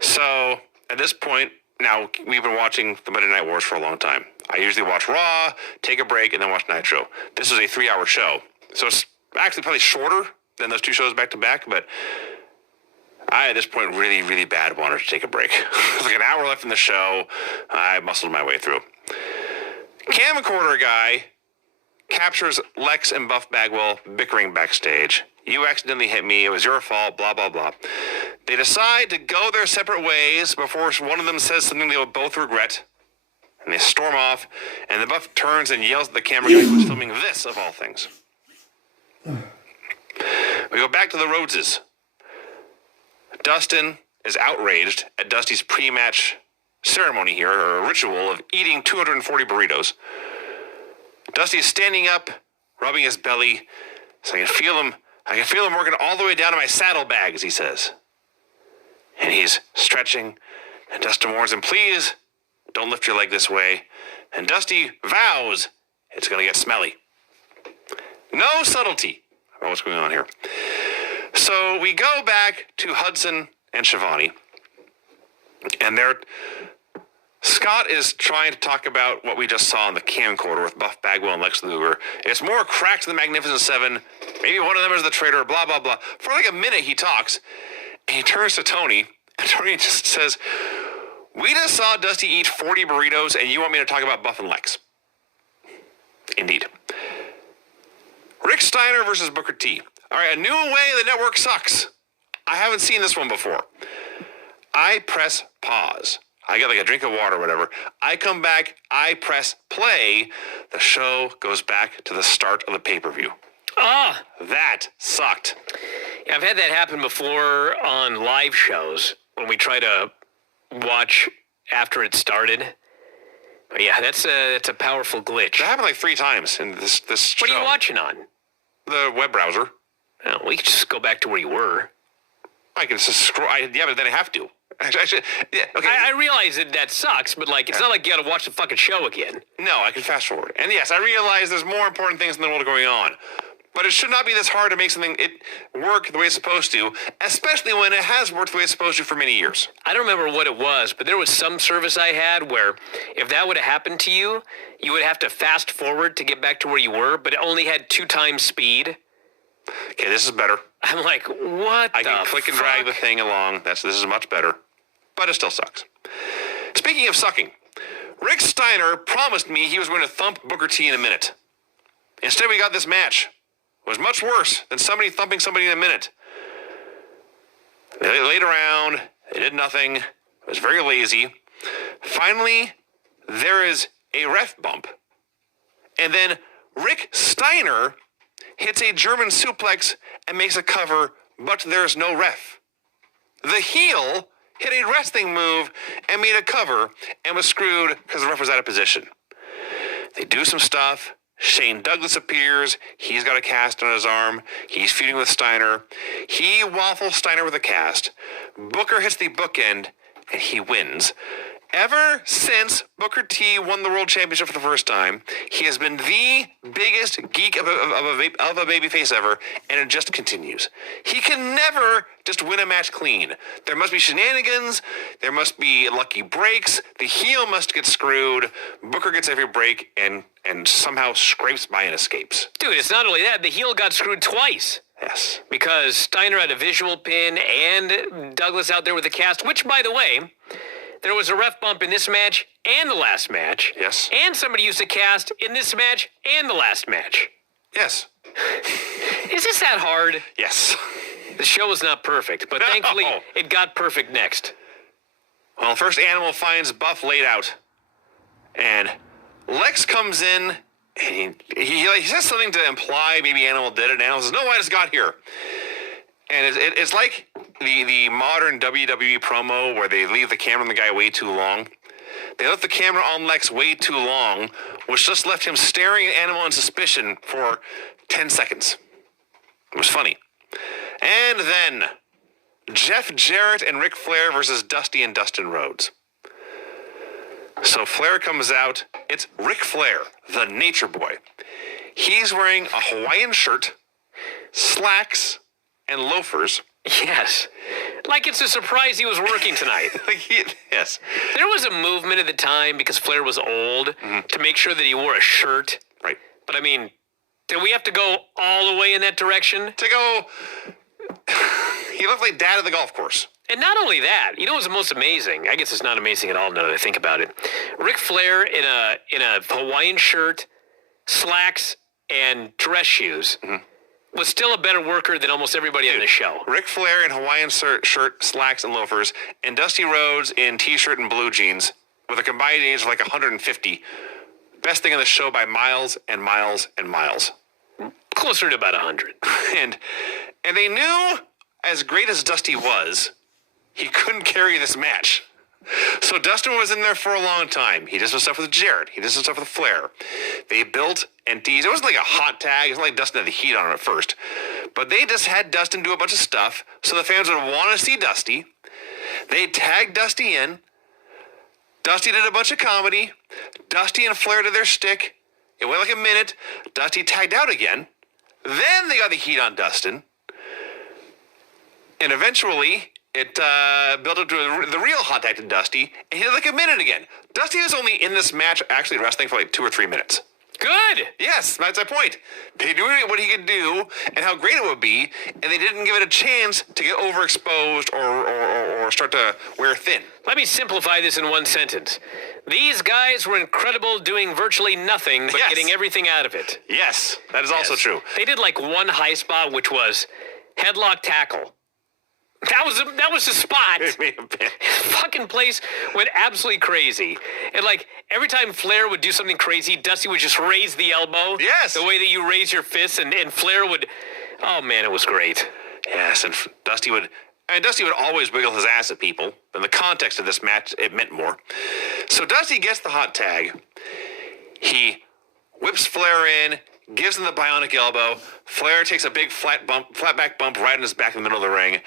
So, at this point, now, we've been watching the Monday Night Wars for a long time. I usually watch Raw, take a break, and then watch Nitro. This was a 3-hour show. So, it's actually probably shorter than those two shows back to back, but I, at this point, really, really bad wanted to take a break. It was like an hour left in the show. I muscled my way through. Camcorder guy captures Lex and Buff Bagwell bickering backstage. You accidentally hit me. It was your fault. Blah, blah, blah. They decide to go their separate ways before one of them says something they will both regret. And they storm off. And the Buff turns and yells at the camera guy who's filming this, of all things. We go back to the Rhodeses. Dustin is outraged at Dusty's pre-match ceremony here, or a ritual of eating 240 burritos. Dusty is standing up, rubbing his belly, so I can feel him working all the way down to my saddlebags, he says. And he's stretching, and Dustin warns him, please, don't lift your leg this way. And Dusty vows it's going to get smelly. No subtlety about what's going on here. So we go back to Hudson and Shivani, and Scott is trying to talk about what we just saw in the camcorder with Buff Bagwell and Lex Luger. It's more cracked than the Magnificent Seven. Maybe one of them is the traitor, blah, blah, blah. For like a minute, he talks, and he turns to Tony, and Tony just says, we just saw Dusty eat 40 burritos, and you want me to talk about Buff and Lex? Indeed. Rick Steiner versus Booker T. All right, a new way the network sucks. I haven't seen this one before. I press pause. I get like a drink of water or whatever. I come back, I press play. The show goes back to the start of the pay-per-view. Ah! That sucked. Yeah, I've had that happen before on live shows when we try to watch after it started. But yeah, that's a powerful glitch. That happened like 3 times in this show. What are you watching on? The web browser. Oh, we could just go back to where you were. I can just scroll. Yeah, but then I have to. Actually, yeah, okay. I realize that sucks, but like, it's not like you gotta watch the fucking show again. No, I can fast forward. And yes, I realize there's more important things in the world going on. But it should not be this hard to make something work the way it's supposed to, especially when it has worked the way it's supposed to for many years. I don't remember what it was, but there was some service I had where if that would have happened to you, you would have to fast forward to get back to where you were, but it only had 2 times speed. Okay, this is better. I'm like, what I can click and drag the thing along. This is much better. But it still sucks. Speaking of sucking, Rick Steiner promised me he was going to thump Booker T in a minute. Instead, we got this match. It was much worse than somebody thumping somebody in a minute. They laid around. They did nothing. It was very lazy. Finally, there is a ref bump. And then Rick Steiner hits a German suplex and makes a cover, but there's no ref. The heel hit a wrestling move and made a cover and was screwed because the ref was out of position. They do some stuff. Shane Douglas appears. He's got a cast on his arm. He's feuding with Steiner. He waffles Steiner with a cast. Booker hits the bookend, and he wins. Ever since Booker T won the World Championship for the first time, he has been the biggest geek of a babyface ever, and it just continues. He can never just win a match clean. There must be shenanigans. There must be lucky breaks. The heel must get screwed. Booker gets every break and somehow scrapes by and escapes. Dude, it's not only that. The heel got screwed twice. Yes. Because Steiner had a visual pin and Douglas out there with the cast, which, by the way, there was a ref bump in this match and the last match. Yes. And somebody used a cast in this match and the last match. Yes. Is this that hard? Yes. The show was not perfect, but thankfully it got perfect next. Well, first Animal finds Buff laid out. And Lex comes in and he says something to imply maybe Animal did it. And Animal says, no, I just got here. And it's like the modern WWE promo where they leave the camera on the guy way too long. They left the camera on Lex way too long, which just left him staring at Animal in suspicion for 10 seconds. It was funny. And then Jeff Jarrett and Ric Flair versus Dusty and Dustin Rhodes. So Flair comes out. It's Ric Flair, the Nature Boy. He's wearing a Hawaiian shirt, slacks, and loafers. Yes. Like it's a surprise he was working tonight. Yes. There was a movement at the time because Flair was old to make sure that he wore a shirt. Right. But I mean, did we have to go all the way in that direction? To go... He looked like dad at the golf course. And not only that, you know what's most amazing? I guess it's not amazing at all now that I think about it. Ric Flair in a Hawaiian shirt, slacks, and dress shoes was still a better worker than almost everybody on the show. Ric Flair in Hawaiian shirt, slacks, and loafers, and Dusty Rhodes in t-shirt and blue jeans with a combined age of like 150. Best thing on the show by miles and miles and miles. Closer to about 100. And they knew, as great as Dusty was, he couldn't carry this match. So Dustin was in there for a long time. He did some stuff with Jarrett. He did some stuff with Flair. They built and teased. It wasn't like a hot tag. It wasn't like Dustin had the heat on him at first. But they just had Dustin do a bunch of stuff so the fans would want to see Dusty. They tagged Dusty in. Dusty did a bunch of comedy. Dusty and Flair did their shtick. It went like a minute. Dusty tagged out again. Then they got the heat on Dustin. And eventually, it built up to the real hot tag to Dusty, and he did like a minute again. Dusty was only in this match actually wrestling for like 2 or 3 minutes. Good! Yes, that's my point. They knew what he could do and how great it would be, and they didn't give it a chance to get overexposed or start to wear thin. Let me simplify this in one sentence. These guys were incredible doing virtually nothing but Yes. getting everything out of it. Yes, that is also Yes. true. They did like one high spot, which was headlock tackle. That was the spot. It may have been. Fucking place went absolutely crazy. And like every time Flair would do something crazy, Dusty would just raise the elbow. Yes. The way that you raise your fist, and Flair would, oh man, it was great. Yes, and Dusty would always wiggle his ass at people. In the context of this match, it meant more. So Dusty gets the hot tag. He whips Flair in, gives him the bionic elbow. Flair takes a big flat back bump right in his back in the middle of the ring.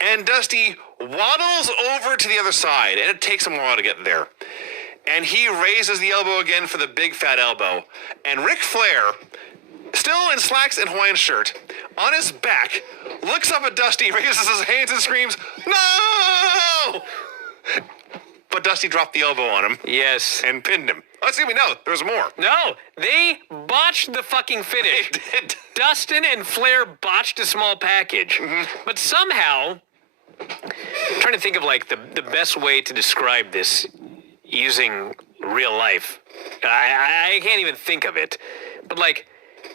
And Dusty waddles over to the other side, and it takes him a while to get there. And he raises the elbow again for the big fat elbow. And Ric Flair, still in slacks and Hawaiian shirt, on his back, looks up at Dusty, raises his hands and screams, "No!" But Dusty dropped the elbow on him Yes. and pinned him. Oh, excuse me, no, there was more. No, they botched the fucking finish. They did. Dustin and Flair botched a small package. But somehow, I'm trying to think of like the best way to describe this using real life. I can't even think of it. But like,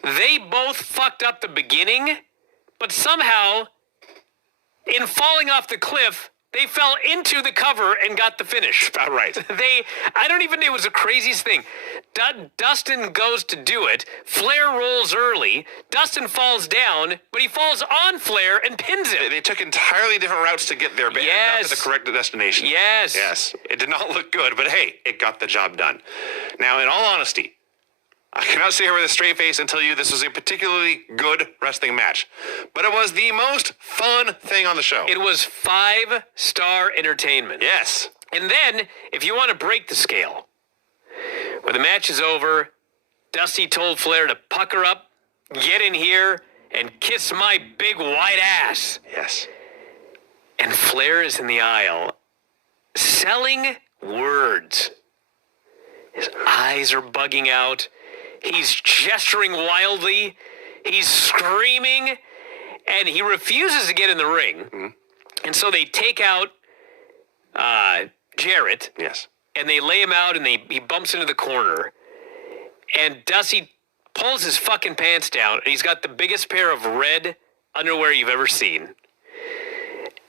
they both fucked up the beginning, but somehow, in falling off the cliff, they fell into the cover and got the finish. About right. I don't even know, it was the craziest thing. Dustin goes to do it. Flair rolls early. Dustin falls down, but he falls on Flair and pins him. They took entirely different routes to get there, but ended up Yes. at the correct destination. Yes. Yes. It did not look good, but hey, it got the job done. Now, in all honesty, I cannot sit here with a straight face and tell you this was a particularly good wrestling match, but it was the most fun thing on the show. It was 5-star entertainment. Yes. And then, if you want to break the scale, when the match is over, Dusty told Flair to pucker up, get in here, and kiss my big white ass. Yes. And Flair is in the aisle, selling words. His eyes are bugging out. He's gesturing wildly. He's screaming. And he refuses to get in the ring. Mm-hmm. And so they take out Jarrett. Yes. And they lay him out, and he bumps into the corner. And Dusty pulls his fucking pants down, and he's got the biggest pair of red underwear you've ever seen.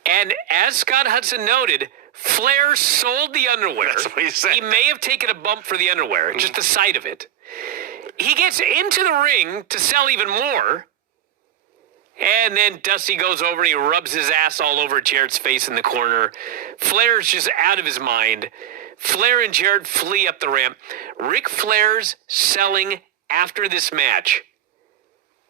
And as Scott Hudson noted, Flair sold the underwear. That's what he said. He may have taken a bump for the underwear, just the sight of it. He gets into the ring to sell even more. And then Dusty goes over and he rubs his ass all over Jarrett's face in the corner. Flair's just out of his mind. Flair and Jarrett flee up the ramp. Ric Flair's selling after this match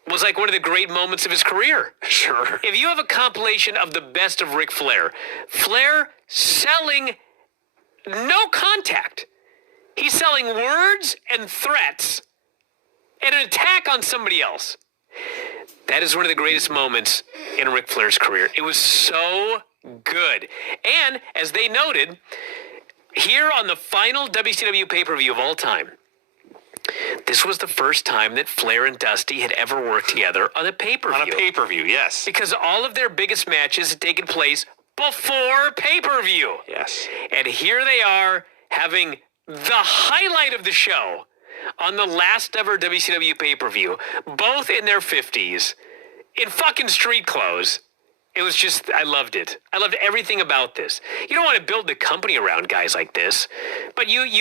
was like one of the great moments of his career. Sure. If you have a compilation of the best of Ric Flair, Flair selling no contact. He's selling words and threats and an attack on somebody else. That is one of the greatest moments in Ric Flair's career. It was so good. And as they noted, here on the final WCW pay-per-view of all time, this was the first time that Flair and Dusty had ever worked together on a pay-per-view. On a pay-per-view, yes. Because all of their biggest matches had taken place before pay-per-view. Yes. And here they are having the highlight of the show on the last ever WCW pay-per-view, both in their 50s, in fucking street clothes. It was just, I loved it. I loved everything about this. You don't want to build the company around guys like this, but you run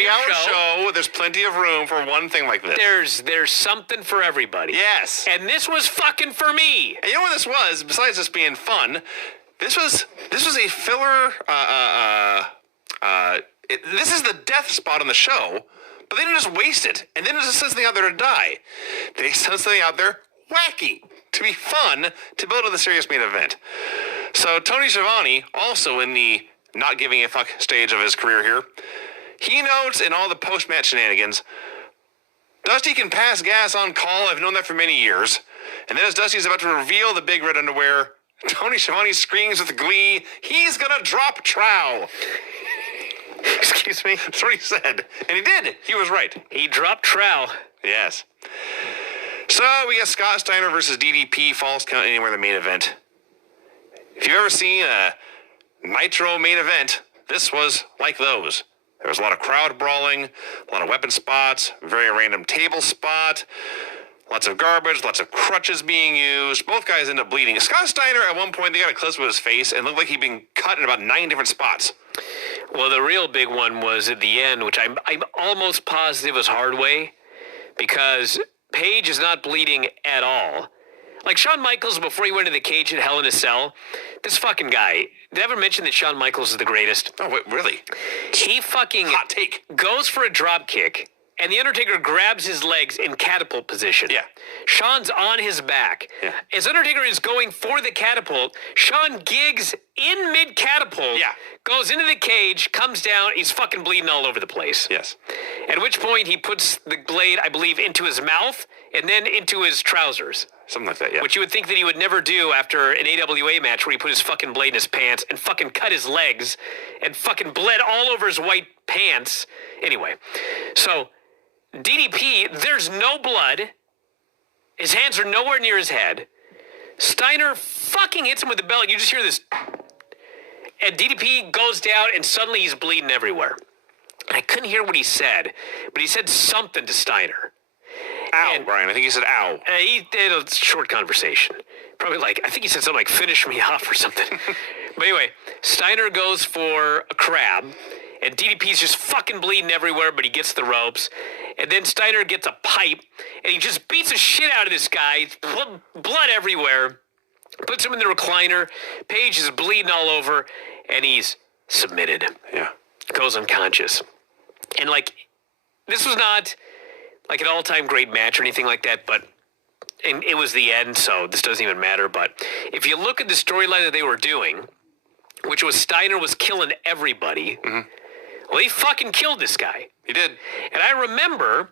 your show. There's plenty of room for one thing like this. There's something for everybody. Yes. And this was fucking for me. And you know what this was? Besides just being fun, this was a filler. This is the death spot on the show, but they didn't just waste it and then just send something out there to die. They sent something out there wacky to be fun to build to the serious main event. So Tony Schiavone, also in the not giving a fuck stage of his career here, he notes in all the post-match shenanigans, Dusty can pass gas on call. I've known that for many years. And then as Dusty's about to reveal the big red underwear, Tony Schiavone screams with glee, he's gonna drop Trow. Excuse me? That's what he said. And he did. He was right. He dropped Trow. Yes. So we got Scott Steiner versus DDP, Falls Count Anywhere, the main event. If you've ever seen a Nitro main event, this was like those. There was a lot of crowd brawling, a lot of weapon spots, very random table spot, lots of garbage, lots of crutches being used. Both guys end up bleeding. Scott Steiner, at one point, they got a close-up of his face and looked like he'd been cut in about 9 different spots. Well, the real big one was at the end, which I'm almost positive was Hardway, because Page is not bleeding at all. Like Shawn Michaels, before he went to the cage at Hell in a Cell, this fucking guy, did I ever mention that Shawn Michaels is the greatest? Oh, wait, really? He fucking hot take. Goes for a drop kick, and The Undertaker grabs his legs in catapult position. Yeah. Shawn's on his back. Yeah. As Undertaker is going for the catapult, Shawn gigs in mid-catapult, Yeah. goes into the cage, comes down, he's fucking bleeding all over the place. Yes. At which point he puts the blade, I believe, into his mouth and then into his trousers. Something like that, yeah. Which you would think that he would never do after an AWA match where he put his fucking blade in his pants and fucking cut his legs and fucking bled all over his white pants. Anyway, so DDP, there's no blood. His hands are nowhere near his head. Steiner fucking hits him with the belt. You just hear this. And DDP goes down and suddenly he's bleeding everywhere. I couldn't hear what he said, but he said something to Steiner. Ow, And- Brian. I think he said ow. He did a short conversation. Probably like, I think he said something like, finish me off or something. But anyway, Steiner goes for a crab, and DDP's just fucking bleeding everywhere, but he gets the ropes. And then Steiner gets a pipe, and he just beats the shit out of this guy. Blood everywhere. Puts him in the recliner. Page is bleeding all over, and he's submitted. Yeah. Goes unconscious. And like, this was not like an all-time great match or anything like that, but and it was the end, so this doesn't even matter. But if you look at the storyline that they were doing, which was Steiner was killing everybody. Well, he fucking killed this guy. He did. And I remember,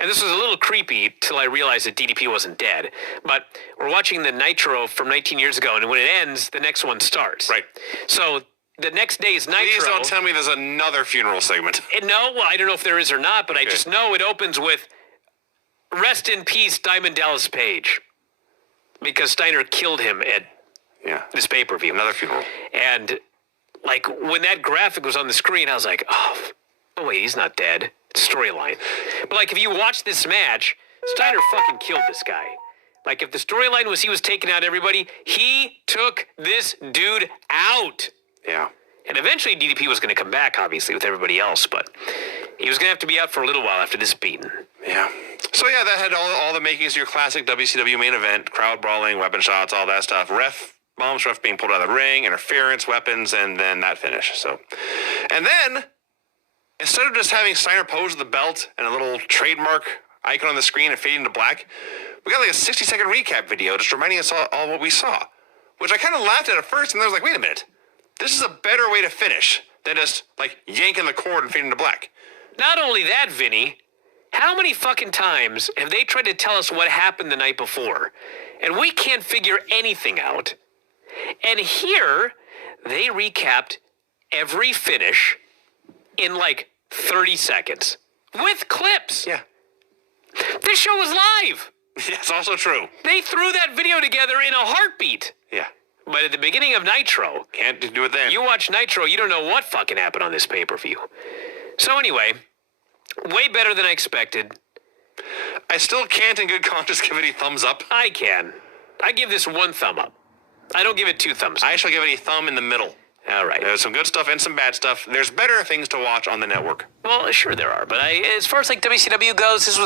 and this was a little creepy till I realized that DDP wasn't dead, but we're watching the Nitro from 19 years ago, and when it ends, the next one starts. Right. So the next day is Nitro. Please don't tell me there's another funeral segment. And no, well, I don't know if there is or not, but I just know it opens with "Rest in peace, Diamond Dallas Page," because Steiner killed him at Yeah. this pay-per-view. Another funeral. And like when that graphic was on the screen, I was like, oh wait, he's not dead. It's storyline. But like if you watch this match, Steiner fucking killed this guy. Like if the storyline was he was taking out everybody, he took this dude out. Yeah. And eventually DDP was going to come back, obviously, with everybody else, but he was going to have to be out for a little while after this beating. Yeah. So yeah, that had all the makings of your classic WCW main event: crowd brawling, weapon shots, all that stuff. Ref being pulled out of the ring, interference, weapons, and then that finish. So, and then instead of just having Steiner pose with the belt and a little trademark icon on the screen and fading to black, we got like a 60-second recap video just reminding us all what we saw, which I kind of laughed at first, and then I was like, wait a minute, this is a better way to finish than just like yanking the cord and fading to black. Not only that, Vinny, how many fucking times have they tried to tell us what happened the night before, and we can't figure anything out? And here, they recapped every finish in like 30 seconds with clips. Yeah. This show was live. Yeah, it's also true. They threw that video together in a heartbeat. Yeah. But at the beginning of Nitro, Can't do it then. you watch Nitro, you don't know what fucking happened on this pay-per-view. So anyway, way better than I expected. I still can't in good conscience give it a thumbs up. I can. I give this 1 thumb up. I don't give it 2 thumbs up. I shall give it a thumb in the middle. All right. There's some good stuff and some bad stuff. There's better things to watch on the network. Well, sure there are, but as far as like WCW goes, this was